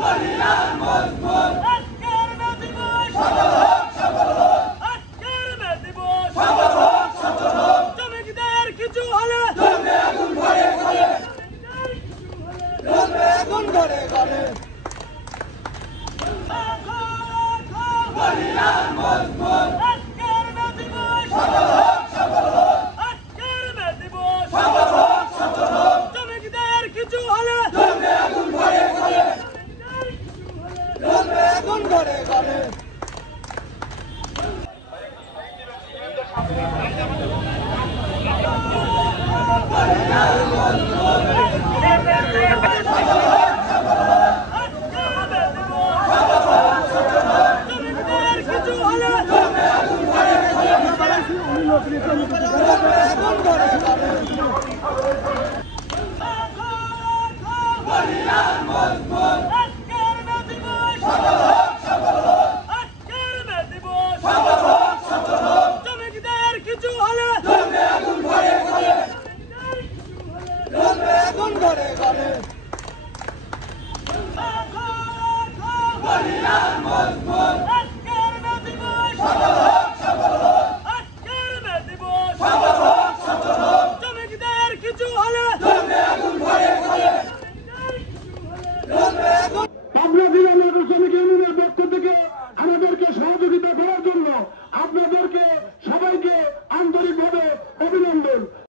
বলিয়ান মজবুত আজকের মে দিবস সফল হোক আজকের মে দিবস সফল হোক শ্রমিকদের কিছু হলে জ্বলবে আগুন ঘরে ঘরে জ্বলবে আগুন ঘরে ঘরে বলিয়ান মজবুত আজকের মে দিবস সফল হোক আজকের মে দিবস সফল হোক শ্রমিকদের কিছু হলে জ্বলবে আগুন ঘরে ঘরে জ্বলবে আগুন ঘরে ঘরে শ্রমিকদের কিছু হলে জ্বলবে আগুন ঘরে ঘরে বলিয়ান মজবুত আজকের মে দিবস সফল হোক আজকের মে দিবস সফল হোক শ্রমিকদের কিছু হলে জ্বলবে আগুন ঘরে ঘরে জ্বলবে আগুন ঘরে ঘরে